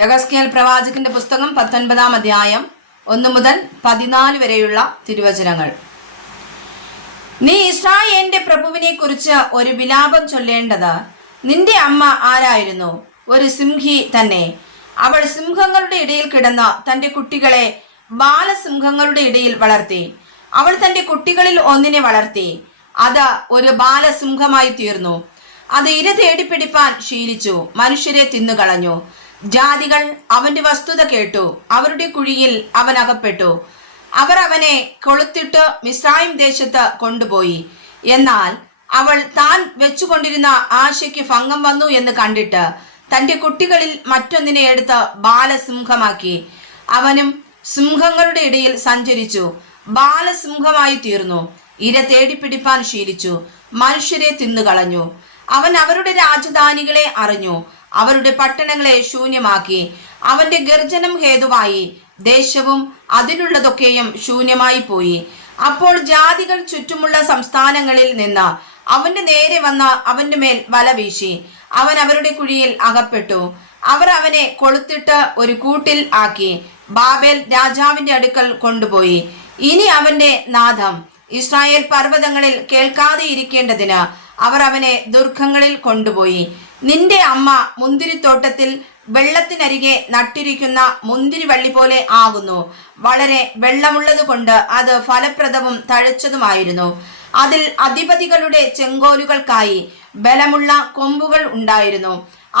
യെഹെസ്കേൽ പ്രവാചകന്റെ പുസ്തകം 19-ാം അധ്യായം 1 മുതൽ 14 വരെയുള്ള തിരുവചനങ്ങൾ. നീ ഇസ്രായേലിന്റെ പ്രഭുവിനെ കുറിച്ച് ഒരു വിലാപം ചൊല്ലേണ്ടത്, നിന്റെ അമ്മ ആരായിരുന്നു? ഒരു സിംഹി തന്നെ. അവൾ സിംഹങ്ങളുടെ ഇടയിൽ കിടന്ന് തന്റെ കുട്ടികളെ ബാലസിംഹങ്ങളുടെ ഇടയിൽ വളർത്തി. അവൾ തന്റെ കുട്ടികളിൽ ഒന്നിനെ വളർത്തി. അത് ഒരു ബാലസിംഹമായി തീർന്നു. അത് ഇര തേടിപ്പിടിപ്പാൻ ശീലിച്ചു, മനുഷ്യരെ തിന്നുകളഞ്ഞു. ജാതികൾ അവന്റെ വസ്തുത കേട്ടു, അവരുടെ കുഴിയിൽ അവൻ അകപ്പെട്ടു. അവർ അവനെ കൊളുത്തിട്ട് മിസ്രയീം ദേശത്ത് കൊണ്ടുപോയി. എന്നാൽ അവൾ താൻ വെച്ചുകൊണ്ടിരുന്ന ആശയ്ക്ക് ഭംഗം വന്നു എന്ന് കണ്ടിട്ട് തന്റെ കുട്ടികളിൽ മറ്റൊന്നിനെ എടുത്ത് ബാലസിംഹമാക്കി. അവനും സിംഹങ്ങളുടെ ഇടയിൽ സഞ്ചരിച്ചു, ബാലസിംഹമായി തീർന്നു. ഇര തേടിപ്പിടിപ്പാൻ ശീലിച്ചു, മനുഷ്യരെ തിന്നുകളഞ്ഞു. അവൻ അവരുടെ രാജധാനികളെ അറിഞ്ഞു, അവരുടെ പട്ടണങ്ങളെ ശൂന്യമാക്കി. അവന്റെ ഗർജനം ഹേതുവായി ദേശവും അതിലുള്ളതൊക്കെയും ശൂന്യമായി പോയി. അപ്പോൾ ജാതികൾ ചുറ്റുമുള്ള സംസ്ഥാനങ്ങളിൽ നിന്ന് അവന്റെ നേരെ വന്ന് അവന്റെ മേൽ വല വീശി. അവൻ അവരുടെ കുഴിയിൽ അകപ്പെട്ടു. അവർ അവനെ കൊളുത്തിട്ട് ഒരു കൂട്ടിൽ ആക്കി ബാബേൽ രാജാവിന്റെ അടുക്കൽ കൊണ്ടുപോയി. ഇനി അവന്റെ നാദം ഇസ്രായേൽ പർവ്വതങ്ങളിൽ കേൾക്കാതെ ഇരിക്കേണ്ടതിന് അവർ അവനെ ദുർഗങ്ങളിൽ കൊണ്ടുപോയി. നിന്റെ അമ്മ മുന്തിരിത്തോട്ടത്തിൽ വെള്ളത്തിനരികെ നട്ടിരിക്കുന്ന മുന്തിരിവള്ളി പോലെ ആകുന്നു. വളരെ വെള്ളമുള്ളത് കൊണ്ട് അത് ഫലപ്രദവും തഴച്ചതുമായിരുന്നു. അതിൽ അധിപതികളുടെ ചെങ്കോലുകൾക്കായി ബലമുള്ള കൊമ്പുകൾ ഉണ്ടായിരുന്നു.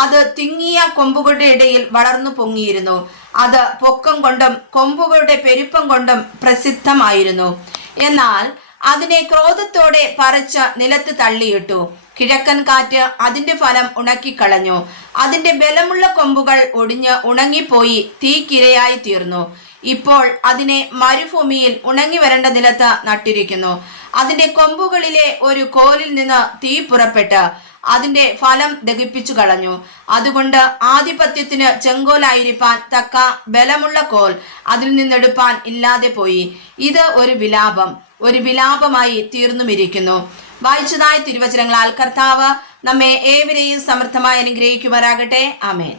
അത് തിങ്ങിയ കൊമ്പുകളുടെ ഇടയിൽ വളർന്നു പൊങ്ങിയിരുന്നു. അത് പൊക്കം കൊണ്ടും കൊമ്പുകളുടെ പെരുപ്പം കൊണ്ടും പ്രസിദ്ധമായിരുന്നു. എന്നാൽ അതിനെ ക്രോധത്തോടെ പറിച്ച് നിലത്ത് തള്ളിയിട്ടു. കിഴക്കൻ കാറ്റ് അതിന്റെ ഫലം ഉണക്കിക്കളഞ്ഞു. അതിന്റെ ബലമുള്ള കൊമ്പുകൾ ഒടിഞ്ഞ് ഉണങ്ങിപ്പോയി തീക്കിരയായി തീർന്നു. ഇപ്പോൾ അതിനെ മരുഭൂമിയിൽ ഉണങ്ങി വരേണ്ട നിലത്ത് നട്ടിരിക്കുന്നു. അതിന്റെ കൊമ്പുകളിലെ ഒരു കോലിൽ നിന്ന് തീ പുറപ്പെട്ട് അതിന്റെ ഫലം ദഹിപ്പിച്ചു കളഞ്ഞു. അതുകൊണ്ട് ആധിപത്യത്തിന് ചെങ്കോലായിരിക്കാൻ തക്ക ബലമുള്ള കോൽ അതിൽ നിന്നെടുപ്പാൻ ഇല്ലാതെ പോയി. ഇത് ഒരു വിലാപമായി തീർന്നുമിരിക്കുന്നു. വായിച്ചതായ തിരുവചനങ്ങളാൽ കർത്താവ് നമ്മെ ഏവരെയും സമൃദ്ധമായി അനുഗ്രഹിക്കുമാറാകട്ടെ. ആമേൻ.